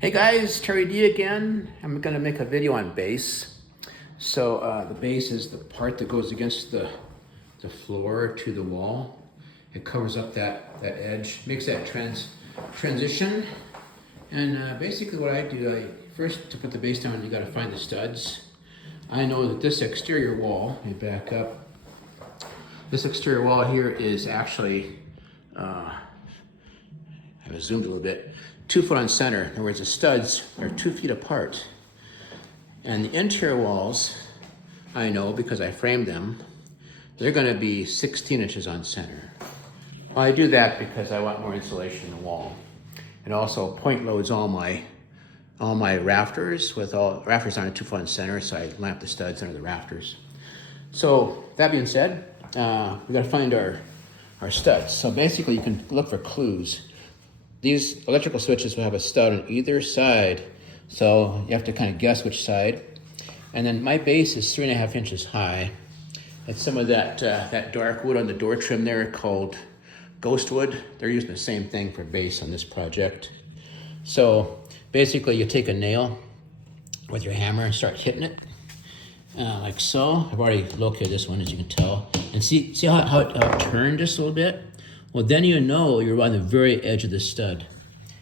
Hey guys, Terry D again. I'm gonna make a video on base. So the base is the part that goes against the floor to the wall. It covers up that edge, makes that transition. And basically what I do, first to put the base down, you gotta find the studs. I know that this exterior wall, let me back up. This exterior wall here is actually, I have it zoomed a little bit, 2 foot on center. In other words, the studs are 2 feet apart. And the interior walls, I know because I framed them, they're gonna be 16 inches on center. Well, I do that because I want more insulation in the wall. It also point loads all my rafters rafters aren't 2 foot on center, so I lamp the studs under the rafters. So that being said, we gotta find our studs. So basically you can look for clues. These electrical switches will have a stud on either side, so you have to kind of guess which side. And then my base is 3.5 inches high. It's some of that dark wood on the door trim there called ghost wood. They're using the same thing for base on this project. So basically you take a nail with your hammer and start hitting it, like so. I've already located this one, as you can tell. And see how it turned just a little bit? Well, then you know you're on the very edge of the stud.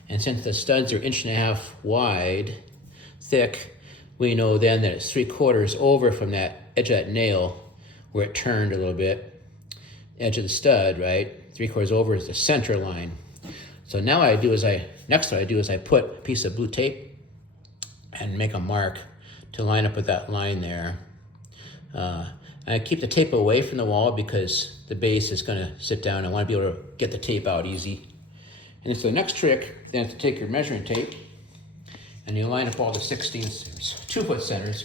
And since the studs are 1.5 inches wide, thick, we know then that it's 3/4 over from that edge of that nail where it turned a little bit. Edge of the stud, right? 3/4 over is the center line. So now what I do is I put a piece of blue tape and make a mark to line up with that line there. I keep the tape away from the wall because the base is going to sit down. I want to be able to get the tape out easy. And so the next trick, then, is to take your measuring tape and you line up all the 2 foot centers,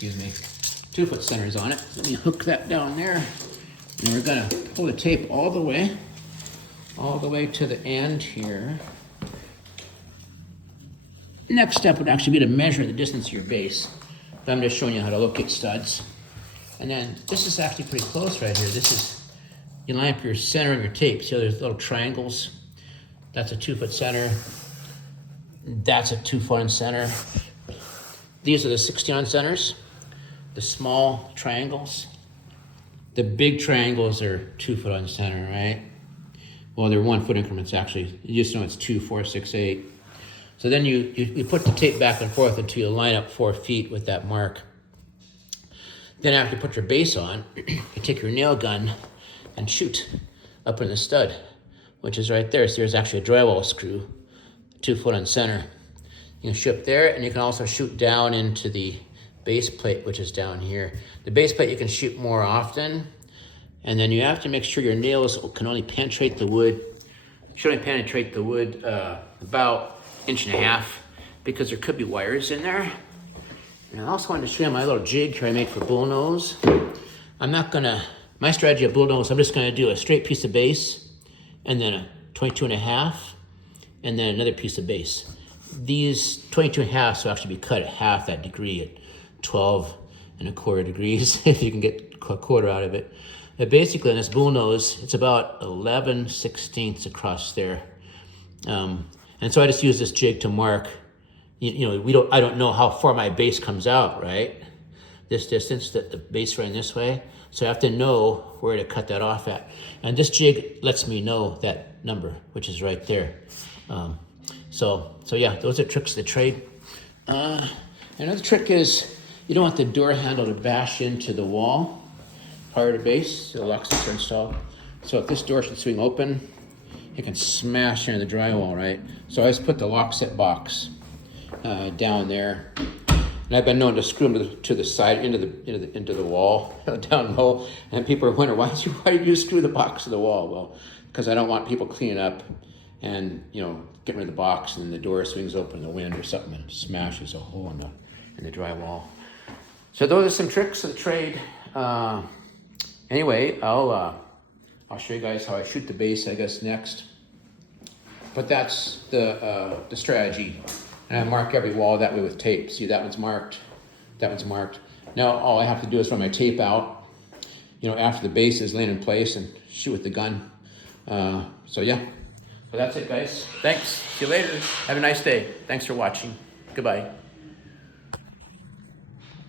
2 foot centers on it. Let me hook that down there. And we're going to pull the tape all the way to the end here. Next step would actually be to measure the distance of your base. But I'm just showing you how to locate studs. And then this is actually pretty close right here. You line up your center and your tape. See how there's little triangles? That's a 2 foot center. That's a 2 foot on center. These are the 16 on centers. The small triangles. The big triangles are 2 foot on center, right? Well, they're 1 foot increments actually. You just know it's 2, 4, 6, 8. So then you put the tape back and forth until you line up 4 feet with that mark. Then after you put your base on, you take your nail gun and shoot up in the stud, which is right there. So there's actually a drywall screw, 2 foot on center. You can shoot up there, and you can also shoot down into the base plate, which is down here. The base plate you can shoot more often, and then you have to make sure your nails can only penetrate the wood. Should only penetrate the wood about 1.5 inches, because there could be wires in there. And I also wanted to show you my little jig here I make for bullnose. My strategy of bullnose, I'm just gonna do a straight piece of base and then a 22.5 and then another piece of base. These 22.5 will actually be cut at half that degree at 12.25 degrees if you can get a quarter out of it. But basically on this bullnose, it's about 11/16 across there. And so I just use this jig to mark. I don't know how far my base comes out, right? This distance, that the base ran this way. So I have to know where to cut that off at. And this jig lets me know that number, which is right there. So yeah, those are tricks of the trade. Another trick is you don't want the door handle to bash into the wall prior to base. The lock sets are installed. So if this door should swing open, it can smash into the drywall, right? So I just put the lock set box down there, and I've been known to screw them to the side into the wall down low. And people are wondering why do you screw the box to the wall? Well, because I don't want people cleaning up and getting rid of the box, and then the door swings open in the wind or something and smashes a hole in the drywall. So those are some tricks of the trade. Anyway, I'll show you guys how I shoot the base, I guess, next. But that's the strategy. And I mark every wall that way with tape. See, that one's marked. That one's marked. Now all I have to do is run my tape out, after the base is laying in place, and shoot with the gun. So yeah. So that's it, guys. Thanks. See you later. Have a nice day. Thanks for watching. Goodbye.